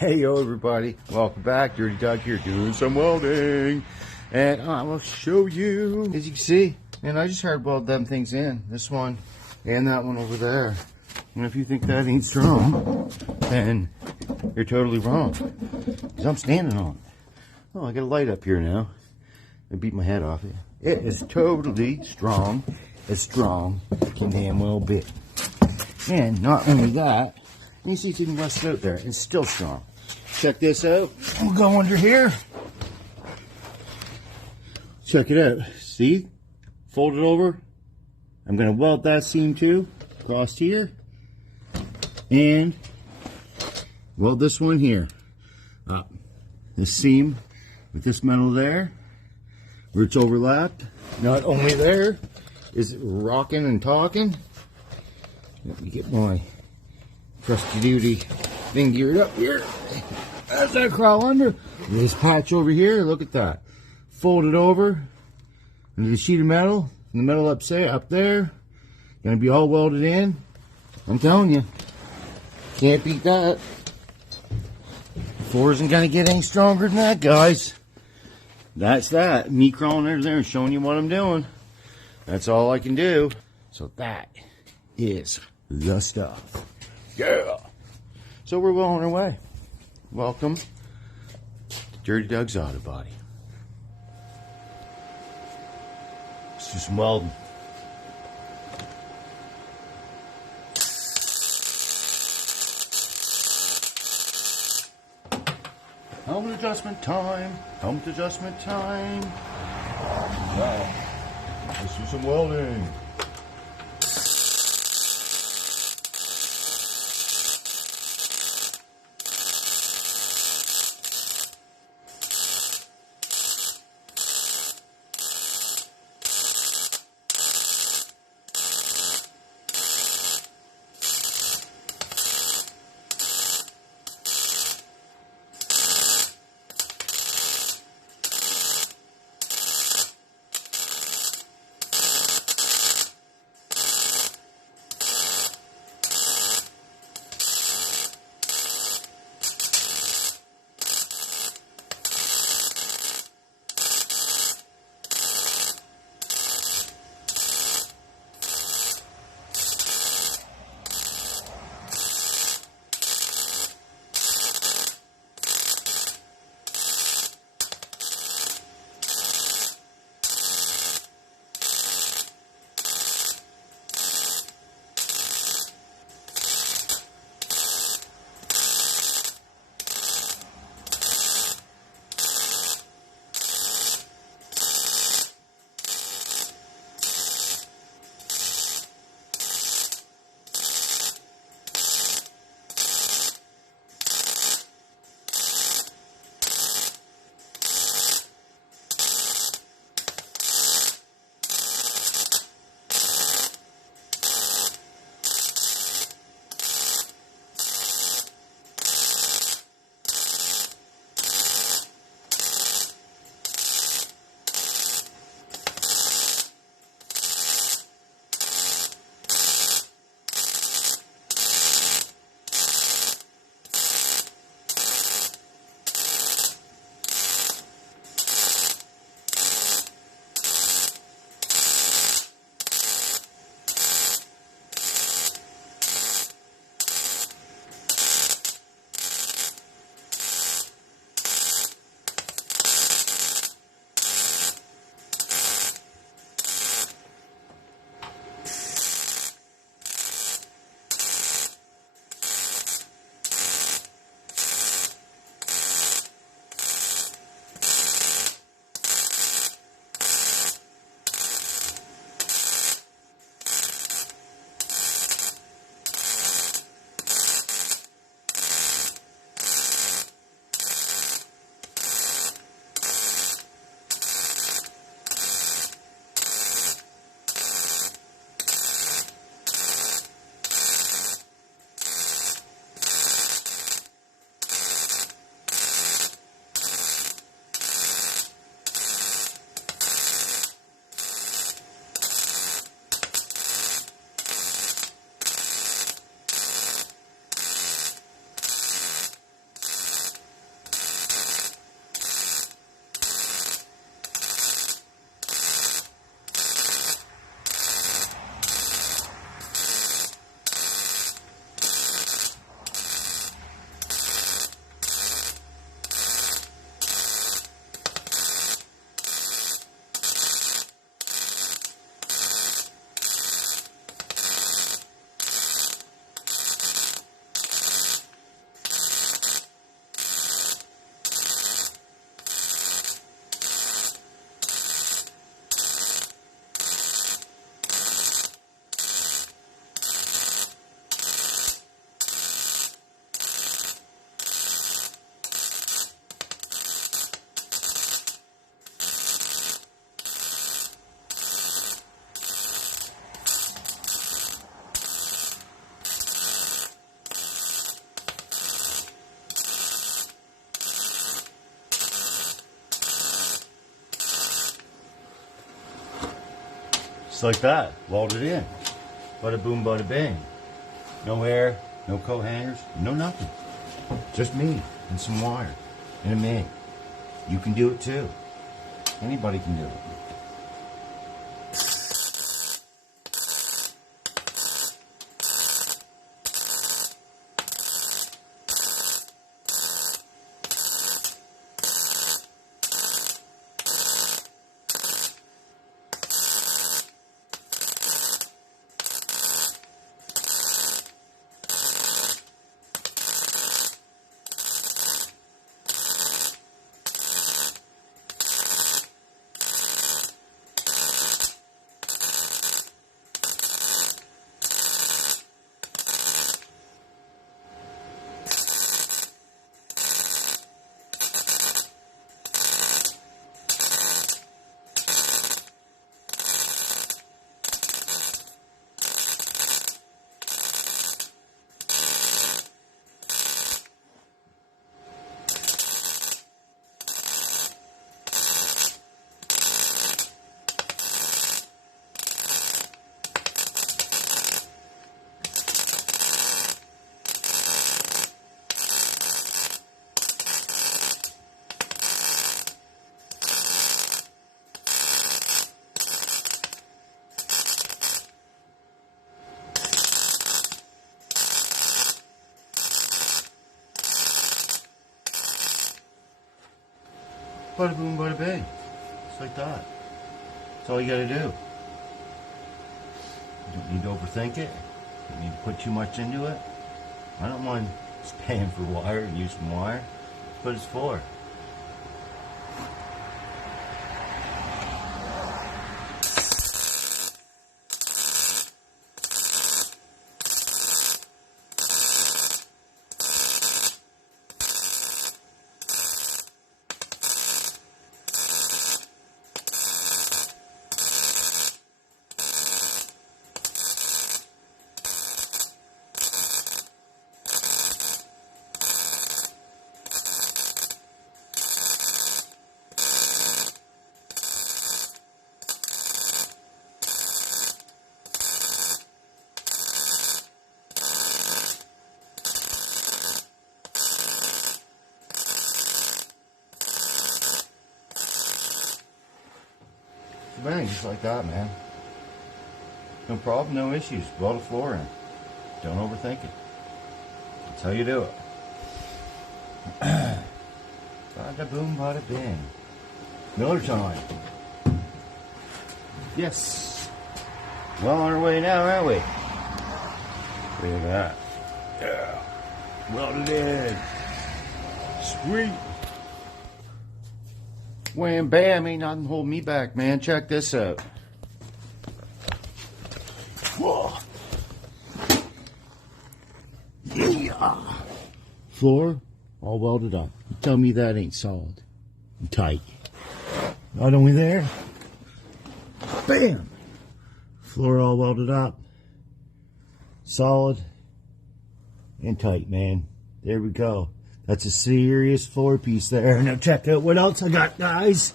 Hey yo everybody, welcome back. Dirty Doug here doing some welding, and I will show you. As you can see, and I just hard weld them things in, this one and that one over there. And if you think that ain't strong, then you're totally wrong, because I'm standing on it. Oh, I got a light up here now. I beat my head off it. It is totally strong. It's strong, can damn well be. And not only that, you see it's even rusted out there. It's still strong. Check this out. We'll go under here. Check it out. See? Fold it over. I'm going to weld that seam too. Across here. And weld this one here. Up. This seam with this metal there. Where it's overlapped. Not only there is it rocking and talking. Let me get my trusty duty thing geared up here. As I crawl under this patch over here, look at that. Fold it over into the sheet of metal, and the metal up there, gonna be all welded in. I'm telling you, can't beat that. Floor isn't gonna get any stronger than that, guys. That's that. Me crawling under there and showing you what I'm doing. That's all I can do. So that is the stuff. Yeah. So we're well on our way. Welcome to Dirty Doug's Auto Body. Let's do some welding. Helmet adjustment time. Helmet adjustment time. Wow. Let's do some welding. Just like that, welded in. Bada boom, bada bang. No air, no coat hangers, no nothing. Just me and some wire and a MIG. You can do it too. Anybody can do it. Bada boom, bada bang. Just like that. That's all you gotta do. You don't need to overthink it. You don't need to put too much into it. I don't mind just paying for wire and use some wire. That's what it's for. Bang, just like that, man. No problem, no issues. Weld a floor in. Don't overthink it. That's how you do it. Bada boom, bada bing. Miller time. Yes. Well on our way now, aren't we? Look at that. Yeah. Welded in. Sweet. Wham bam, ain't nothing holding me back, man. Check this out. Whoa. Yeah. Floor all welded up. You tell me that ain't solid and tight. Not only there, bam. Floor all welded up. Solid and tight, man. There we go. That's a serious floor piece there. Now check out what else I got, guys.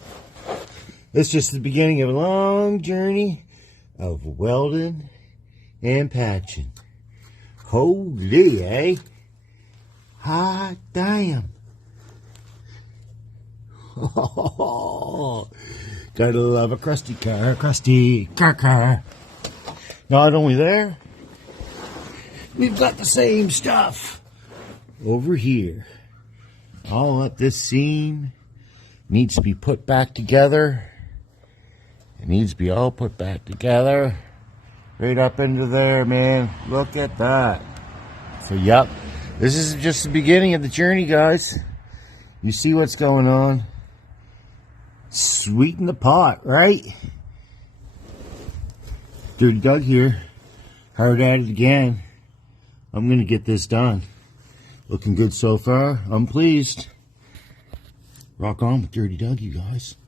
It's just the beginning of a long journey of welding and patching. Holy, eh? Hot damn. Oh, gotta love a crusty car. Not only there, we've got the same stuff over here. All up this seam needs to be put back together. It needs to be all put back together. Right up into there, man. Look at that. So, yep. This is just the beginning of the journey, guys. You see what's going on. Sweeten the pot, right? Dirty Doug here. Hard at it again. I'm going to get this done. Looking good so far. I'm pleased. Rock on with Dirty Doug, you guys.